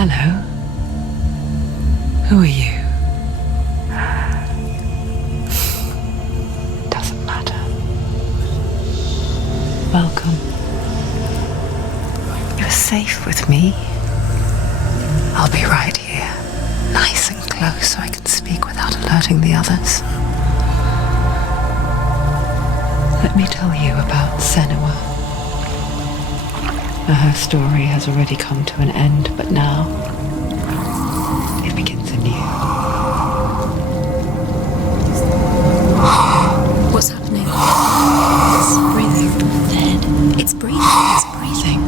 Hello. Who are you? Doesn't matter. Welcome. You're safe with me. I'll be right here, nice and close so I can speak without alerting the others. Let me tell you about Senua. Her story has already come to an end, but now it begins anew. What's happening? It's breathing. Dead. It's breathing. It's breathing.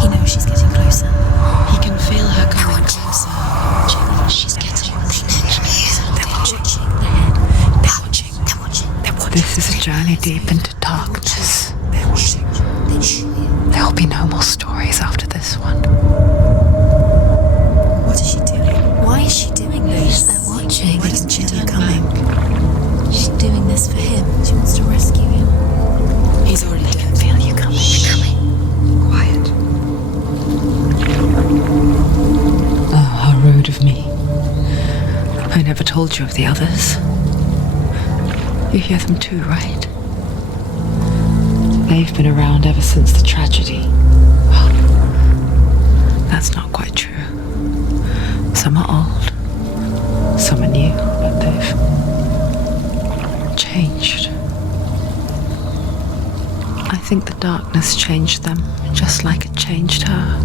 He knows she's getting closer. He can feel her coming closer. She's getting closer. They're watching. They're watching. They're watching. They're watching. This is a journey deep into darkness. They're watching. There'll be no more stories after this one. What is she doing? Why is she doing this? They're watching. Why doesn't she turn coming? She's doing this for him. She wants to rescue him. He's already dead. I can feel you coming. You're coming. Quiet. Oh, how rude of me. I never told you of the others. You hear them too, right? They've been around ever since the tragedy. Well, that's not quite true. Some are old, some are new, but they've changed. I think the darkness changed them, just like it changed her.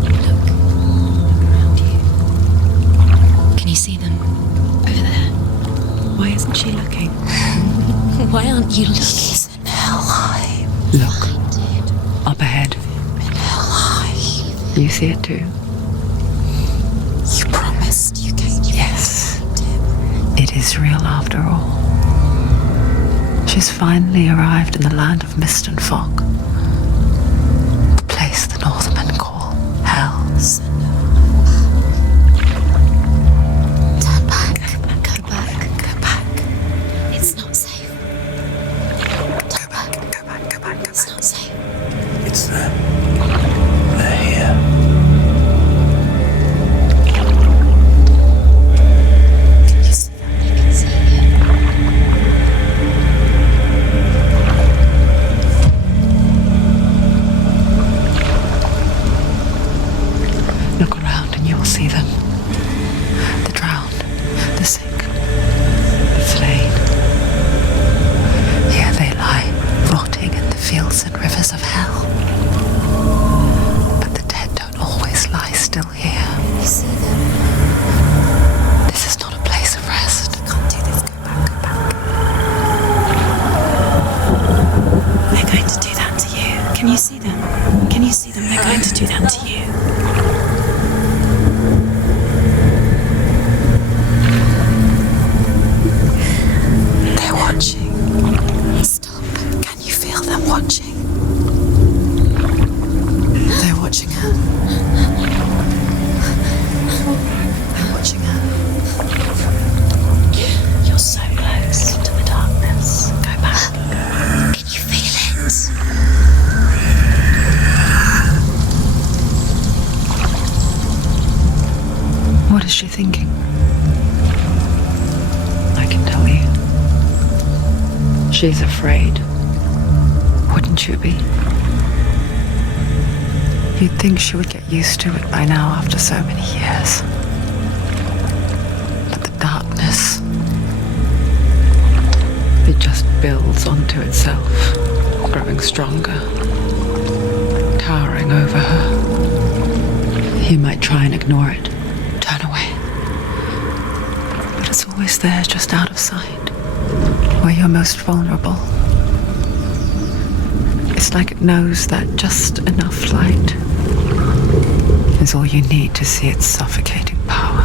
Look around you. Can you see them? Over there. Why isn't she looking? Why aren't you looking? He's in Hellhide. Look, up ahead. In Hellhide. You see it too? You promised you came. Yes. It is real after all. She's finally arrived in the land of mist and fog. The place the Northmen call Hell. Turn back. Go back. Go back. It's not safe. Go back. Go back. Go back. It's not safe. It's there. They're here. Can you see them? You can see it. Look around and you will see them. The drowned, the sick, the slain. Here they lie, rotting in the fields and rivers of hell. But the dead don't always lie still here. You see them? This is not a place of rest. You can't do this. Go back. Go back. They're going to do that to you. Can you see them? Can you see them? They're going to do that to you. They're watching. Stop. Can you feel them watching? They're watching her. They're watching her. You're so close to the darkness. Go back. Can you feel it? What is she thinking? I can tell you. She's afraid. Wouldn't you be? You'd think she would get used to it by now after so many years. But the darkness, it just builds onto itself, growing stronger, towering over her. You might try and ignore it, turn away. But it's always there, just out of sight, where you're most vulnerable. It's like it knows that just enough light is all you need to see its suffocating power.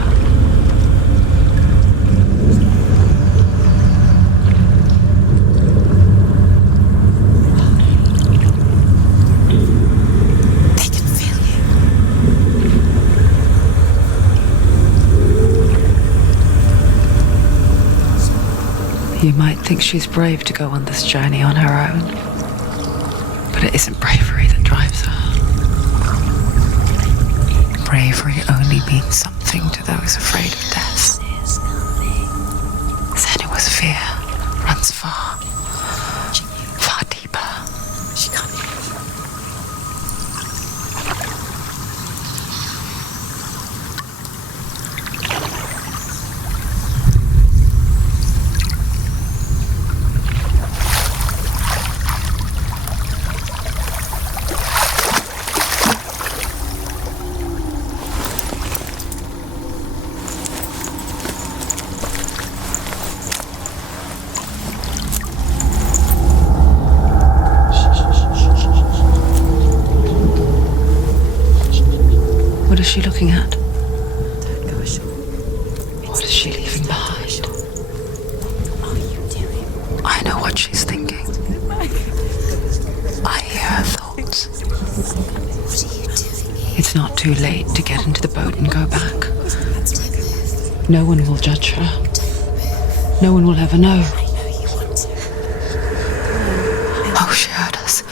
They can feel you. You might think she's brave to go on this journey on her own, but it isn't bravery that drives her. bravery only means something to those afraid of death. Senua's fear runs far, far deeper. She can't hear. What is she looking at? Don't go ashore. What is she leaving behind? What are you doing? I know what she's thinking. I hear her thoughts. What are you doing? It's not too late to get into the boat and go back. Don't move. No one will judge her. Don't move. No one will ever know. I know you want to. Oh, she heard us.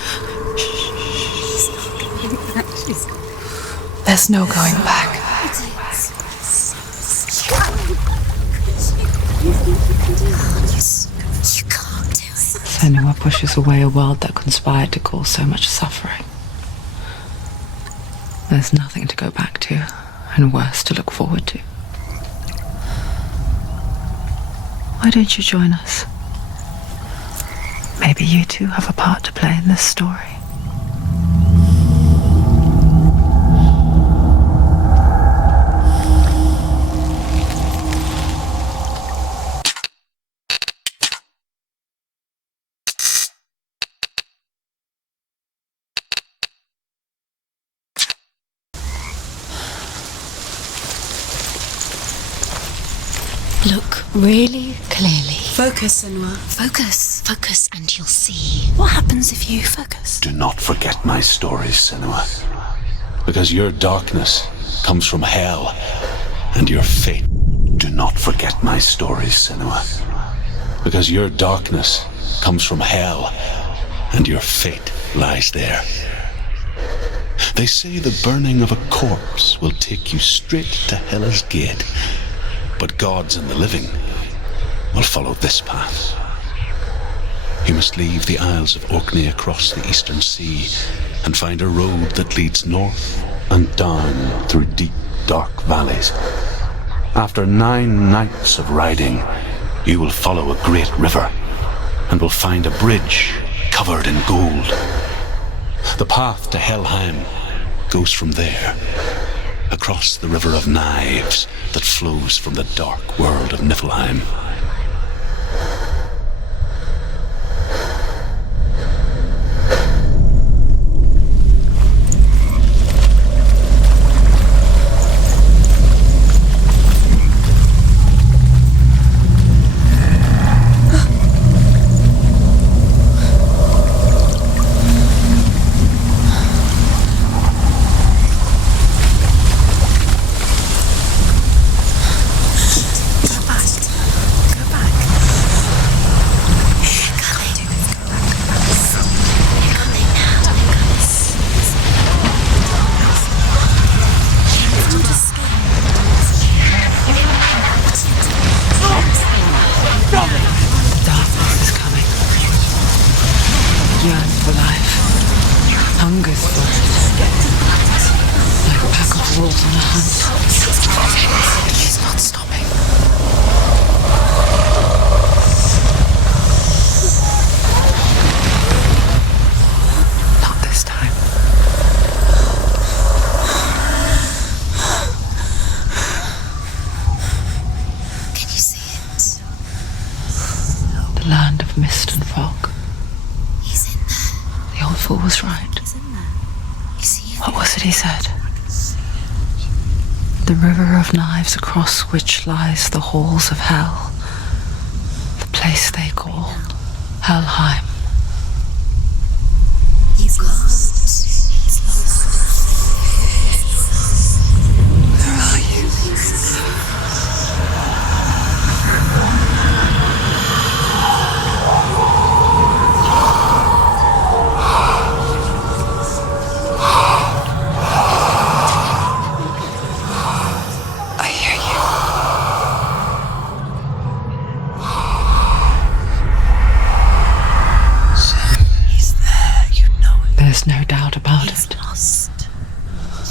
She's not coming back. She's There's no going back. You can't do it. Senua pushes away a world that conspired to cause so much suffering. There's nothing to go back to, and worse to look forward to. Why don't you join us? Maybe you two have a part to play in this story. Look really clearly. Focus, Senua. Focus. Focus and you'll see. What happens if you focus? Do not forget my stories, Senua. Because your darkness comes from hell, and your fate. Do not forget my stories, Senua. Because your darkness comes from hell, and your fate lies there. They say the burning of a corpse will take you straight to Hela's gate, but gods and the living will follow this path. You must leave the Isles of Orkney across the eastern sea and find a road that leads north and down through deep, dark valleys. After 9 nights of riding, you will follow a great river and will find a bridge covered in gold. The path to Helheim goes from there, across the river of knives that flows from the dark world of Niflheim. Across which lies the halls of hell, the place they call Helheim. He's lost. He's lost. Where are you? about He's it. lost.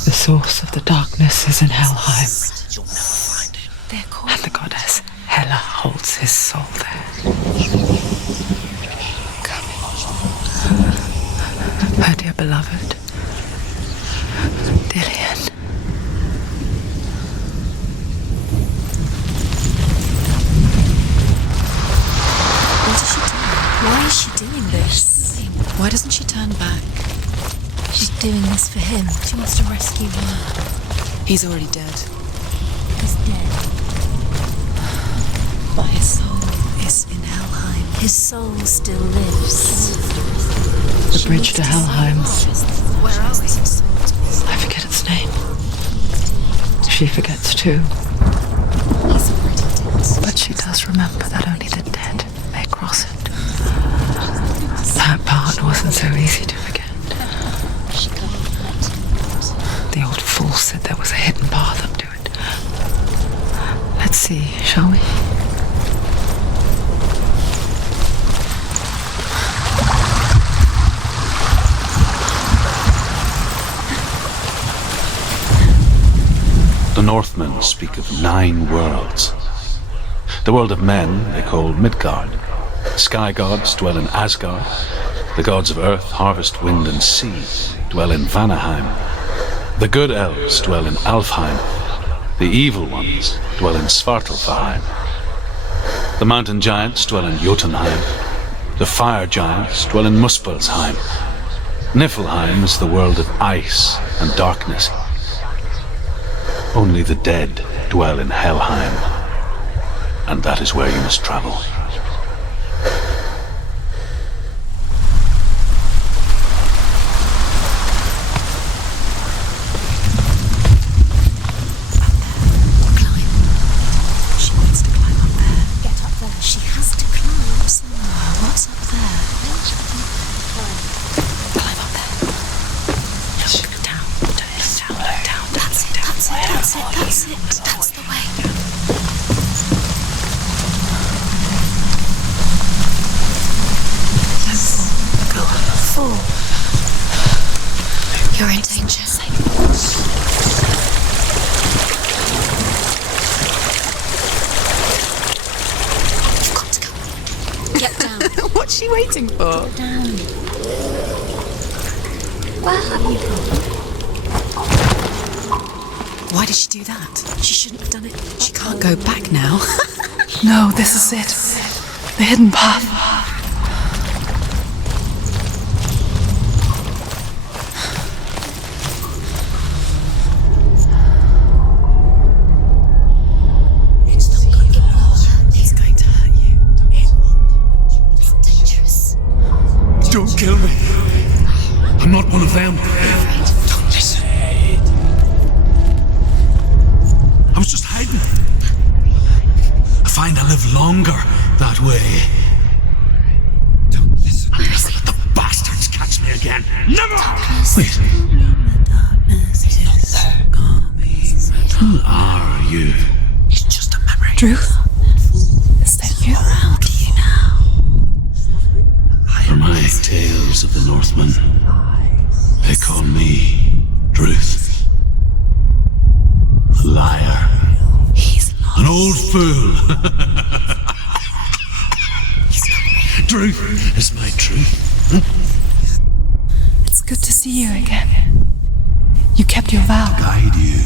The source of the darkness is in Helheim, You'll never find him. They're and calling. the goddess Hela holds his soul there. Her dear beloved, Dillian. What is she doing? Why is she doing this? Why doesn't she turn back? She's doing this for him. She wants to rescue him. He's already dead. He's dead. But his soul is in Helheim. His soul still lives. The bridge to Helheim. Where are we? I forget its name. She forgets too. He's already dead. But she does remember that only the dead may cross it. That part wasn't so easy to forget. She can't let him. The old fool said there was a hidden path up to it. Let's see, shall we? The Northmen speak of 9 worlds. The world of men they call Midgard. Sky gods dwell in Asgard. The gods of earth, harvest, wind, and sea dwell in Vanaheim. The good elves dwell in Alfheim. The evil ones dwell in Svartalfheim. The mountain giants dwell in Jotunheim. The fire giants dwell in Muspelheim. Niflheim is the world of ice and darkness. Only the dead dwell in Helheim, and that is where you must travel. She wants to climb up there. Get up there. She has to climb somewhere. What's up there? Climb up there. Look down. Look down. That's it. That's the way. Don't fall. You're in danger. You've got to go. Get down. What's she waiting for? Down. Where have you gone? Why did she do that? She shouldn't have done it. She can't go back now. No, this is it. The hidden path. It's not going to hurt. He's going to hurt you. It's dangerous. Don't kill me. I'm not one of them. Don't listen. I was just hiding. I find I live longer that way. Don't listen. Let the bastards catch me again. Never! Wait, who are you? It's just a memory. Truth? Is that you? How do you know? For my tales of the Northmen, they call me Druth. A liar. He's lost. An old fool. Druth is my truth. It's good to see you again. You kept your vow. Guide you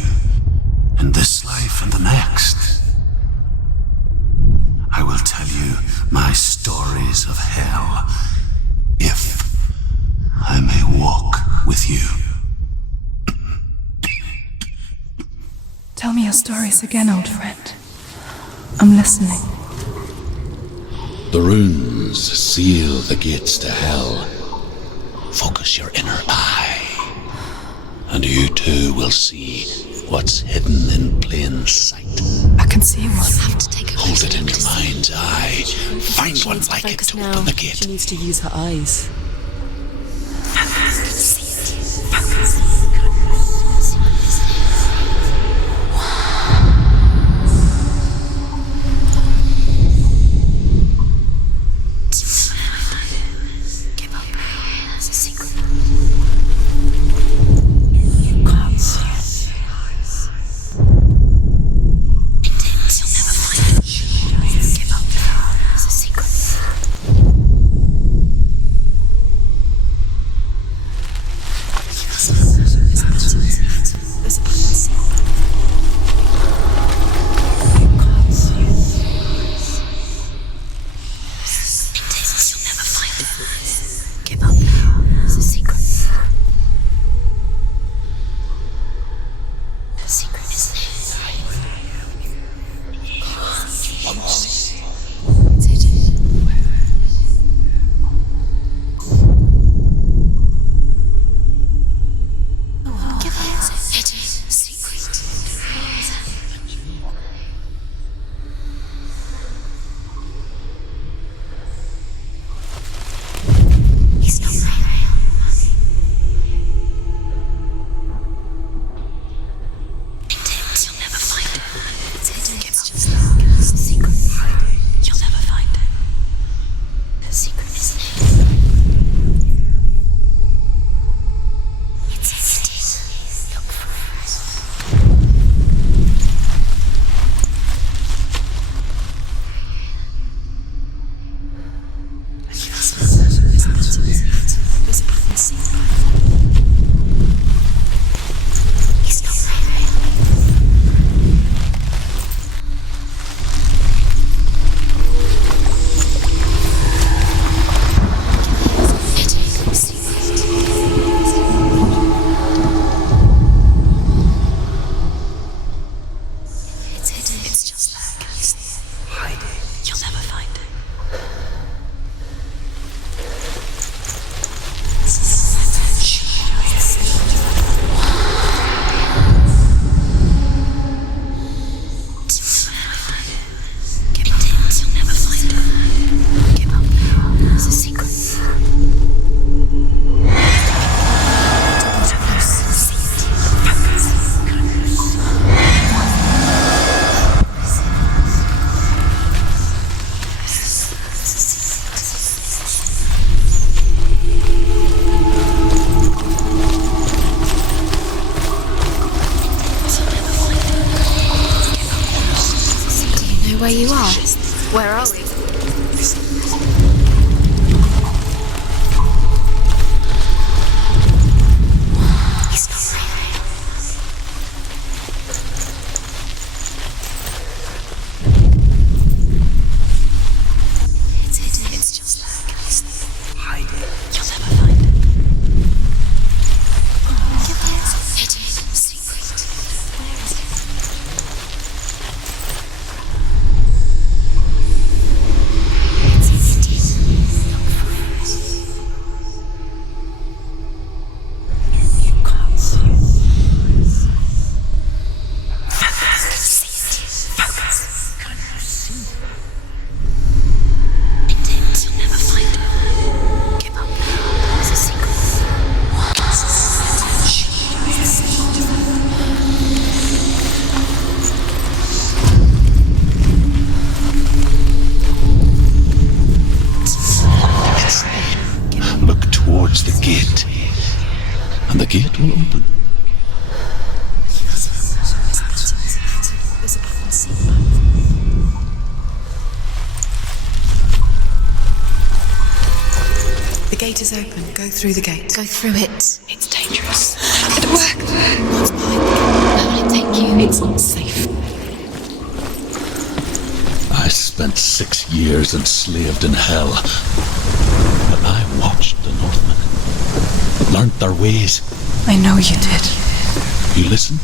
in this life and the next. I will tell you my stories of hell, if I may walk with you. Tell me your stories again, old friend. I'm listening. The runes seal the gates to hell. Focus your inner eye, and you too will see what's hidden in plain sight. I can see one. have to take a Hold it in your mind's eye. Find one like it to open the gate. She needs to use her eyes. Give up. There's a secret. where you are? Where are we? The gate is open. Go through the gate. Go through it. It's dangerous. It worked. What's behind the gate? Where will it take you? It's not safe. I spent 6 years enslaved in hell. But I watched the Northmen, learnt their ways. I know you did. You listened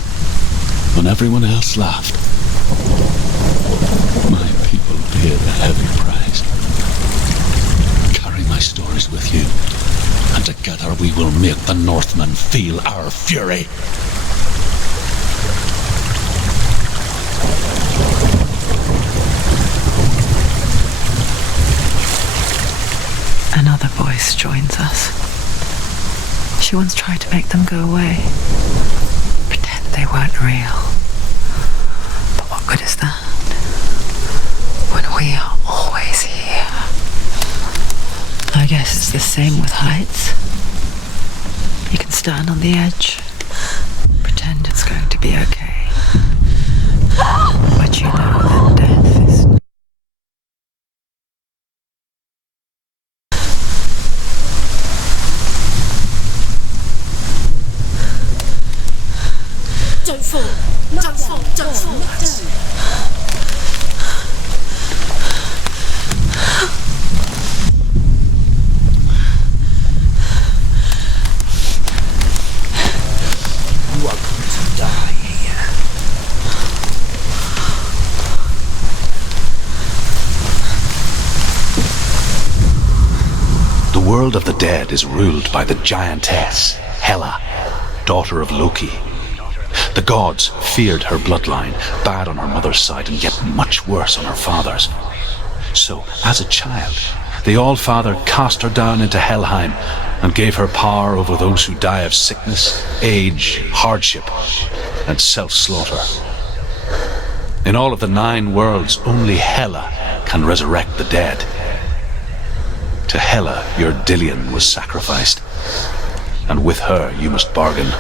when everyone else laughed. My people paid a heavy price. Carry my stories with you, and together we will make the Northmen feel our fury. Another voice joins us. She once tried to make them go away. Pretend they weren't real. But what good is that? When we are always here. I guess it's the same with heights. You can stand on the edge, pretend it's going to be okay. But you know that death is... Don't fall. Don't fall. Don't fall. Don't. You are going to die here. The world of the dead is ruled by the giantess, Hela, daughter of Loki. The gods feared her bloodline, bad on her mother's side and yet much worse on her father's. So, as a child, the All-Father cast her down into Helheim and gave her power over those who die of sickness, age, hardship, and self-slaughter. In all of the 9 worlds, only Hela can resurrect the dead. To Hela, your Dillion was sacrificed, and with her you must bargain.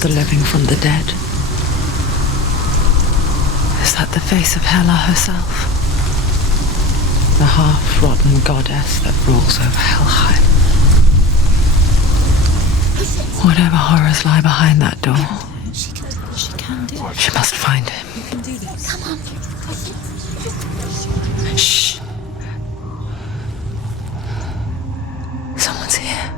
The living from the dead. Is that the face of Hela herself? The half-rotten goddess that rules over Helheim. Whatever horrors lie behind that door, She can do it. she must find him. You can do this. Come on. Shh. Someone's here.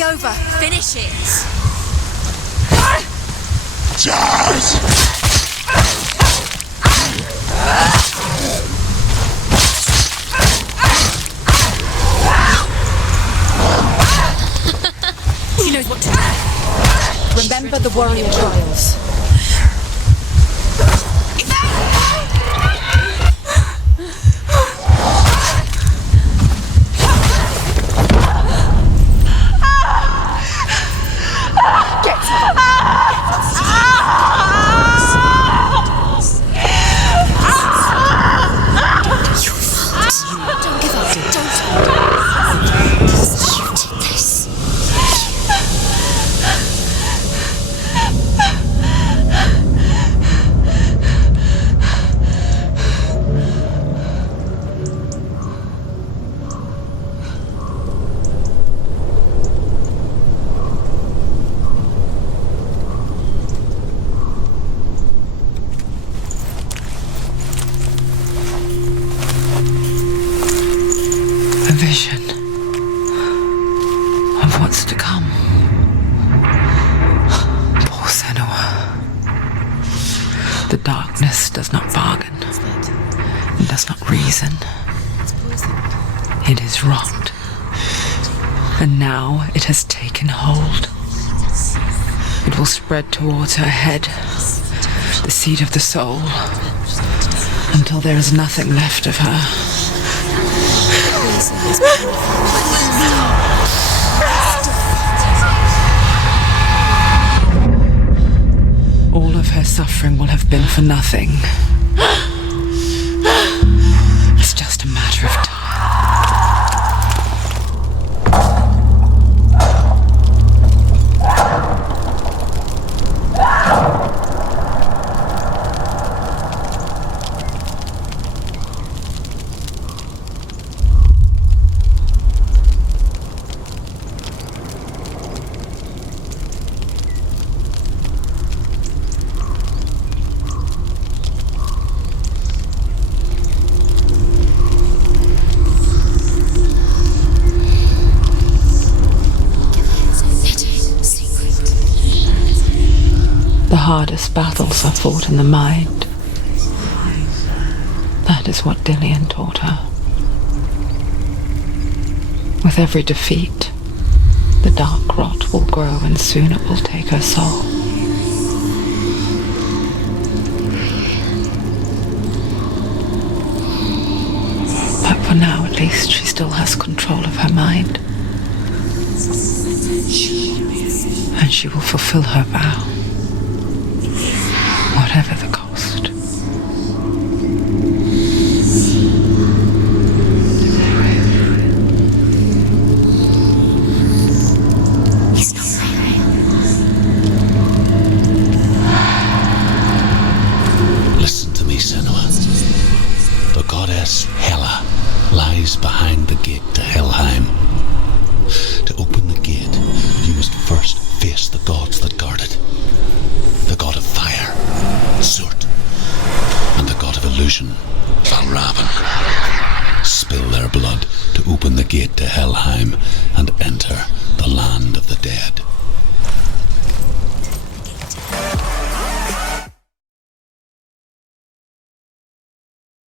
nearly over. Finish it. He knows what to do. Remember the warrior trials. Vision of what's to come. Poor Senua. The darkness does not bargain and does not reason. It is wrought, and now it has taken hold. It will spread towards her head, the seat of the soul, until there is nothing left of her. All of her suffering will have been for nothing. It's just a matter of time. The hardest battles are fought in the mind. That is what Dillian taught her. With every defeat, the dark rot will grow and soon it will take her soul. But for now, at least, she still has control of her mind. And she will fulfill her vow. Whatever the cost. He's not real. Listen to me, Senua. The goddess Hela lies behind the gate to Helheim. To open the gate, you must first face the gods that guard it. The god of fire, Surt, and the god of illusion, Valravan. Spill their blood to open the gate to Helheim and enter